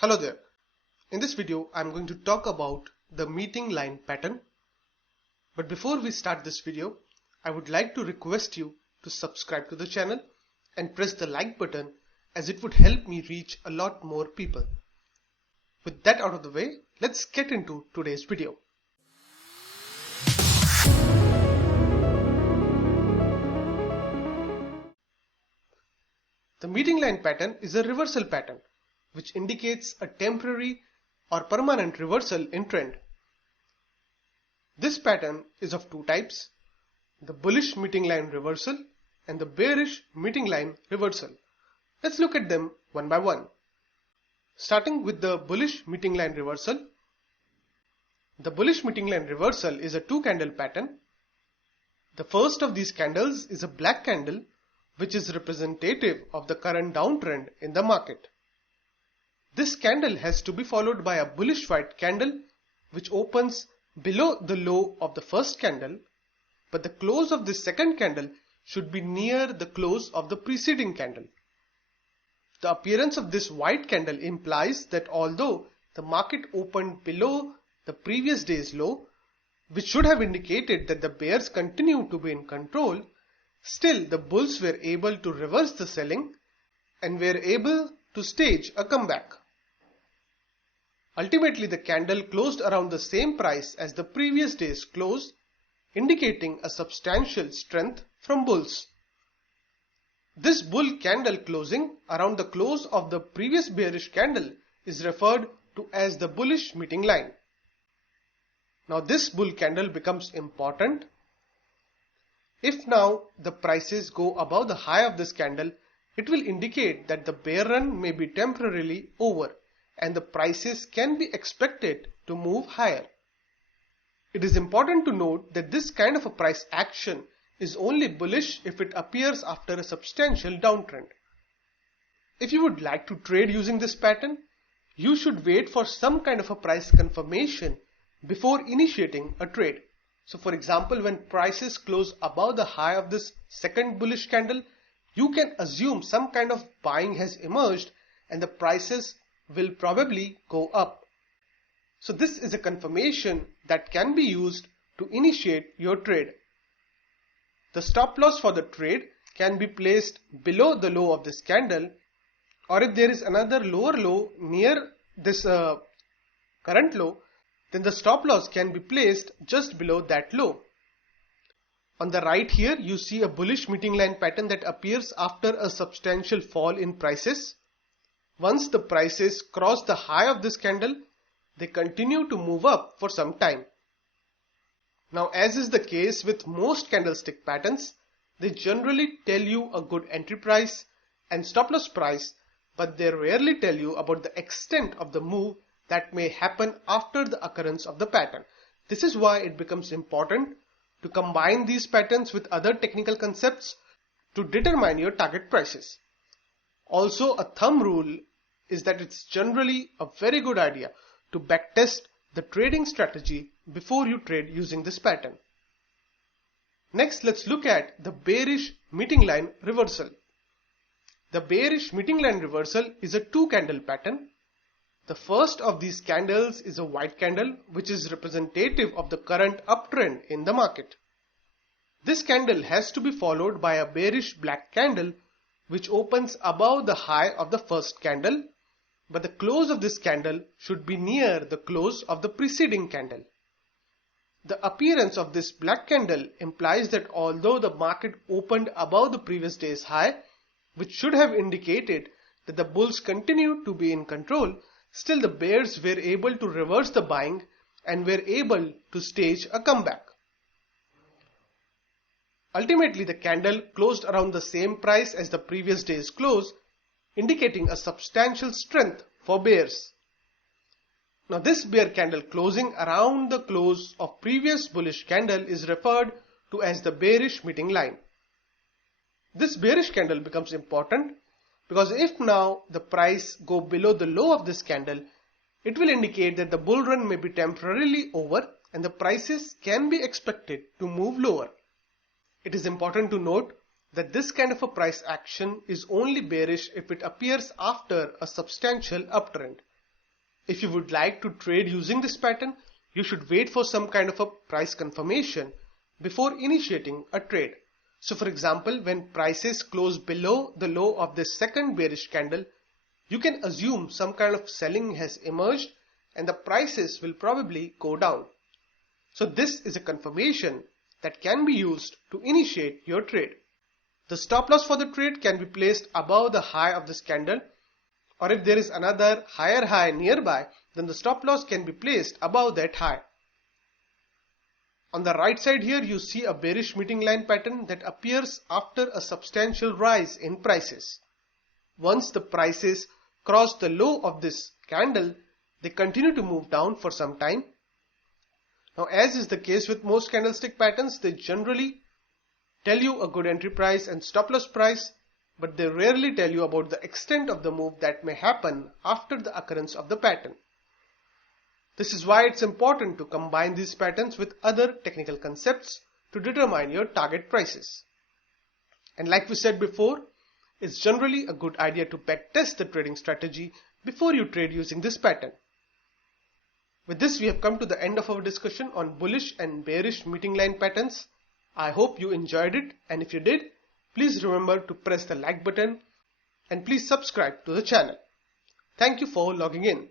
Hello there. In this video, I'm going to talk about the meeting line pattern. But before we start this video, I would like to request you to subscribe to the channel and press the like button, as it would help me reach a lot more people. With that out of the way, let's get into today's video. The meeting line pattern is a reversal pattern, which indicates a temporary or permanent reversal in trend. This pattern is of two types: the bullish meeting line reversal and the bearish meeting line reversal. Let's look at them one by one. Starting with the bullish meeting line reversal. The bullish meeting line reversal is a two-candle pattern. The first of these candles is a black candle, which is representative of the current downtrend in the market. This candle has to be followed by a bullish white candle, which opens below the low of the first candle, but the close of this second candle should be near the close of the preceding candle. The appearance of this white candle implies that although the market opened below the previous day's low, which should have indicated that the bears continue to be in control, still the bulls were able to reverse the selling and were able to stage a comeback. Ultimately, the candle closed around the same price as the previous day's close, indicating a substantial strength from bulls. This bull candle closing around the close of the previous bearish candle is referred to as the bullish meeting line. Now this bull candle becomes important if now the prices go above the high of this candle. It will indicate that the bear run may be temporarily over and the prices can be expected to move higher. It is important to note that this kind of a price action is only bullish if it appears after a substantial downtrend. If you would like to trade using this pattern, you should wait for some kind of a price confirmation before initiating a trade. So for example, when prices close above the high of this second bullish candle, you can assume some kind of buying has emerged and the prices will probably go up. So this is a confirmation that can be used to initiate your trade. The stop loss for the trade can be placed below the low of this candle, or if there is another lower low near this current low, then the stop loss can be placed just below that low. On the right here, you see a bullish meeting line pattern that appears after a substantial fall in prices. Once the prices cross the high of this candle, they continue to move up for some time. Now, as is the case with most candlestick patterns, they generally tell you a good entry price and stop loss price, but they rarely tell you about the extent of the move that may happen after the occurrence of the pattern. This is why it becomes important to combine these patterns with other technical concepts to determine your target prices. Also, a thumb rule is that it's generally a very good idea to backtest the trading strategy before you trade using this pattern. Next, let's look at the bearish meeting line reversal. The bearish meeting line reversal is a two-candle pattern. The first of these candles is a white candle, which is representative of the current uptrend in the market. This candle has to be followed by a bearish black candle, which opens above the high of the first candle, but the close of this candle should be near the close of the preceding candle. The appearance of this black candle implies that although the market opened above the previous day's high, which should have indicated that the bulls continue to be in control, still the bears were able to reverse the buying and were able to stage a comeback. Ultimately, the candle closed around the same price as the previous day's close, indicating a substantial strength for bears. Now this bear candle closing around the close of previous bullish candle is referred to as the bearish meeting line. This bearish candle becomes important because if now the price go below the low of this candle, it will indicate that the bull run may be temporarily over and the prices can be expected to move lower. It is important to note that this kind of a price action is only bearish if it appears after a substantial uptrend. If you would like to trade using this pattern, you should wait for some kind of a price confirmation before initiating a trade. So for example, when prices close below the low of this second bearish candle, you can assume some kind of selling has emerged and the prices will probably go down. So this is a confirmation that can be used to initiate your trade. The stop loss for the trade can be placed above the high of this candle, or if there is another higher high nearby, then the stop loss can be placed above that high. On the right side here, you see a bearish meeting line pattern that appears after a substantial rise in prices. Once the prices cross the low of this candle, they continue to move down for some time. Now, as is the case with most candlestick patterns, they generally tell you a good entry price and stop loss price, but they rarely tell you about the extent of the move that may happen after the occurrence of the pattern. This is why it's important to combine these patterns with other technical concepts to determine your target prices. And like we said before, it's generally a good idea to backtest the trading strategy before you trade using this pattern. With this, we have come to the end of our discussion on bullish and bearish meeting line patterns. I hope you enjoyed it, and if you did, please remember to press the like button and please subscribe to the channel. Thank you for logging in.